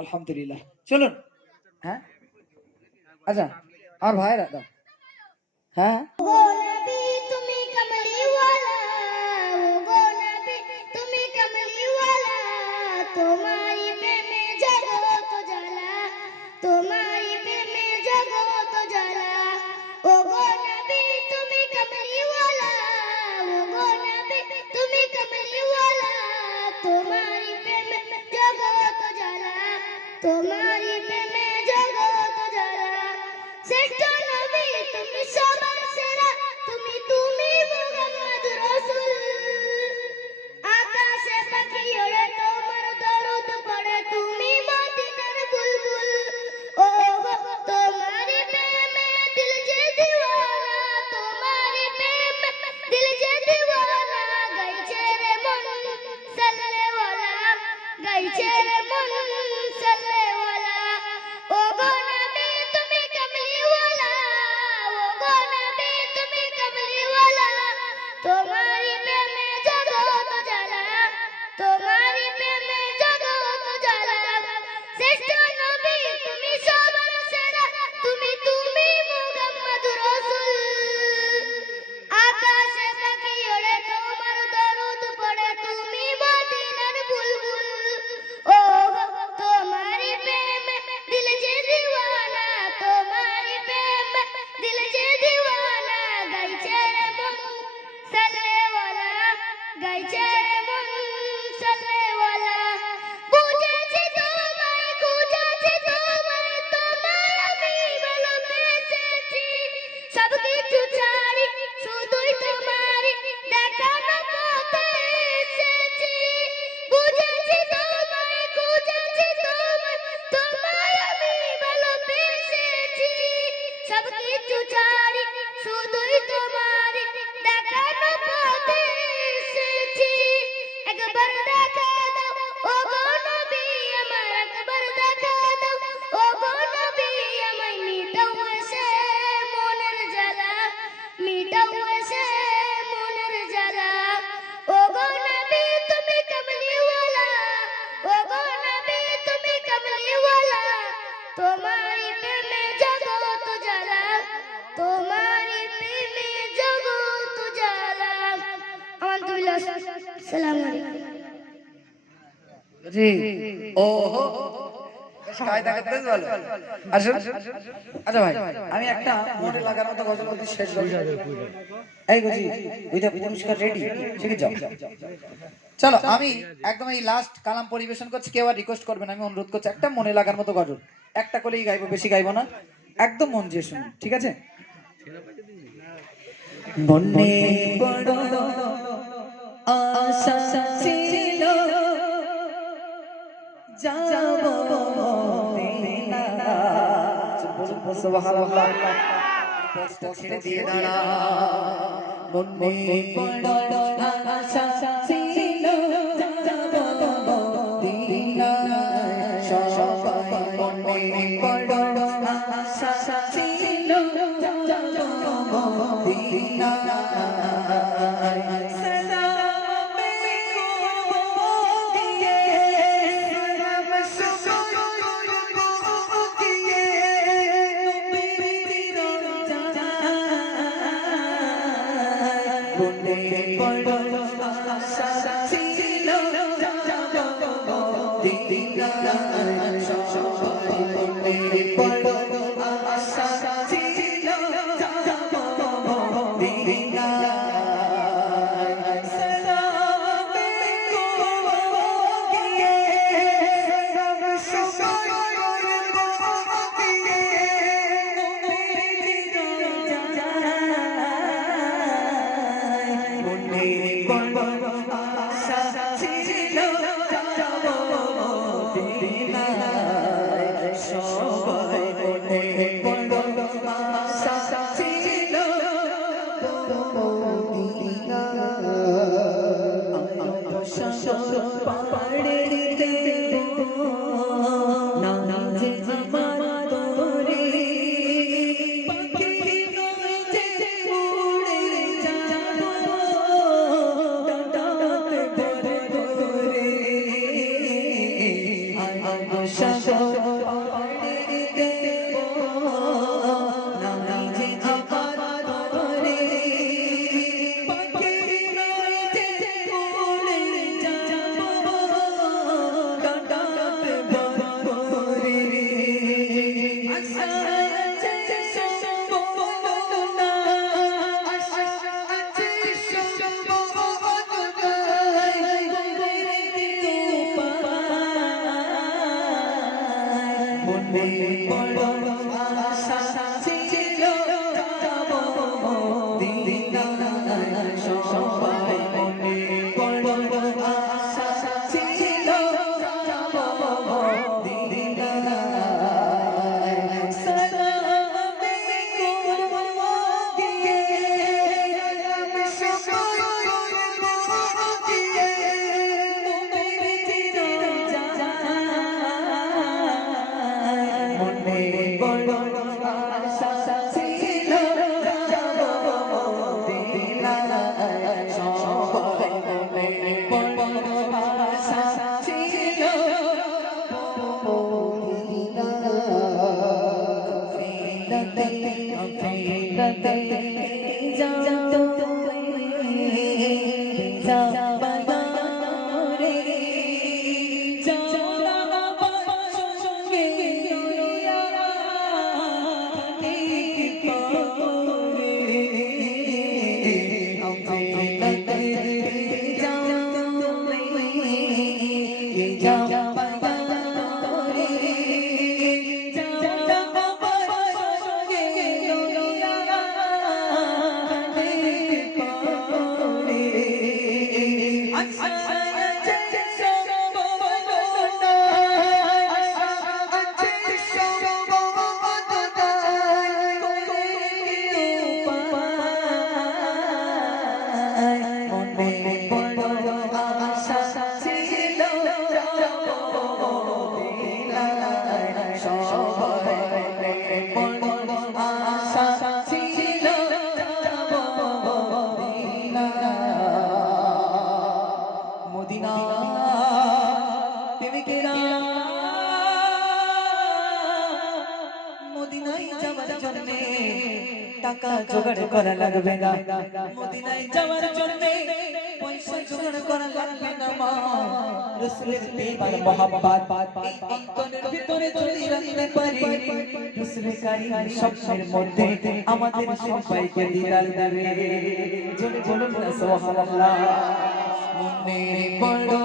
আলহামদুলিল্লাহ চলুন হ্যাঁ আচ্ছা আর ভাইরা দাও হ্যাঁ তোমারি প্রেমে জগৎ জ্বালা শ্রেষ্ঠ নবী তুমি সবার সেরা তুমি তুমি মুহাম্মদ রাসূল আকাশে পাখি ওড়ে তোমার দরুদ পড়ে তুমি মদিনার বুলবুল ও তোমারি প্রেমে দিল যে দিওয়ানা তোমারি প্রেমে দিল যে দিওয়ানা গাইছে রে মন সাল্লাল্লাহু গাইছে রে মন তোমারি প্রেমে জগৎ জ্বালা তোমারি প্রেমে জগৎ জ্বালা শ্রেষ্ঠ নবী তুমি সবার সেরা তুমি তুমি মুহাম্মদ রাসূল আকাশে পাখি ওড়ে তোমার দরুদ পড়ে তুমি মদিনার বুলবুল ও তোমারি প্রেমে দিল যে দিওয়ানা তোমারি প্রেমে দিল যে দিওয়ানা গাইছে রে মন গাইছে মন সাল্লেওয়ালা বুঝেছি তোমায় খুঁজেছি তোমায় তোমায় আমি ভালোবেসেছি সব কিছু ছাড়ি শুধুই তোমারই দেখানো পথে এসেছি বুঝেছি তোমায় খুঁজেছি তোমায় তোমায় আমি ভালোবেসেছি সব কিছু ছাড়ি শুধুই তোমারই দেখানো পথে একবার দেখা দাও ও গো নবী আমার একবার দেখা দাও ও গো নবী আমায় মিটাও এসে মনের জ্বালা মিটাও এসে মনের জ্বালা ও গো নবী তুমি কামলিওয়ালা ও গো নবী তুমি কামলিওয়ালা তোমারি প্রেমে জগৎ জ্বালা তোমারি প্রেমে জগৎ জ্বালা আলহামদুলিল্লাহ আসসালামু আলাইকুম জি ওহো কায়দা করতে ভালো আসুন আচ্ছা ভাই আমি একটা মনে লাগার মতো গজল বলতে শেষ গজল এই গজি ওইটা পুরস্কার রেডি ঠিক যাও চলো আমি একদম এই লাস্ট কালাম পরিবেশন করছি কেউ আর রিকোয়েস্ট করবেন আমি অনুরোধ করছি একটা মনে লাগার মতো গজল একটা করেই গাইবো বেশি গাইবো না একদম মন দিয়ে শুনুন ঠিক আছে মনে বড় আশা ছিল যাবো মদিনা সুবহানাল্লাহ কষ্ট ছেড়ে দিয়ে দাঁড়া মনে বড় আশা ছিল যাবো মদিনা সবাই মনে বড় আশা ছিল যাবো মদিনা বড় মদিনায় সবাই মনে বড় আশা ছিল যাব মদিনায় সালামে করব গিয়ে সব সময় করব গিয়ে মনে বড় আশা ছিল যাব মদিনায় সবাই মনে বড় আশা ছিল পাড়ে না যে আমার তোরে পাখি নইতে উড়ে যাব ডাটাতে ভরে ভরে আয় সাগর পাড়ে দেব না যে আমার তোরে পাখি নইতে উড়ে যাব ডাটাতে ভরে ভরে আশা আছে সম্ভাবনা আশা আছে সম্ভাবনা মনে বড় আশা ছিল যাব মদিনায় সবাই মনে বড় আশা ছিল যাব মদিনায় সালামে করব গিয়ে সবাই করব গিয়ে মনে বড় আশা ছিল যাব মদিনায় সবাই মনে বড় আশা ছিল মদিনায় মদিনায় যাওয়ার জন্য টাকা জোগাড় করা লাগবে না মদিনায় যাওয়ার জন্য পয়সা জোগাড় করা লাগবে না মা রাসূলের প্রেম আর মহব্বত অন্তরের ভিতরে যদি রাখতে পারি রাসূলের কারীম স্বপ্নের মধ্যে আমাদের সবাইকে দিদার দেবে জোরে বলুন না সুবহানাল্লাহ মনে বড়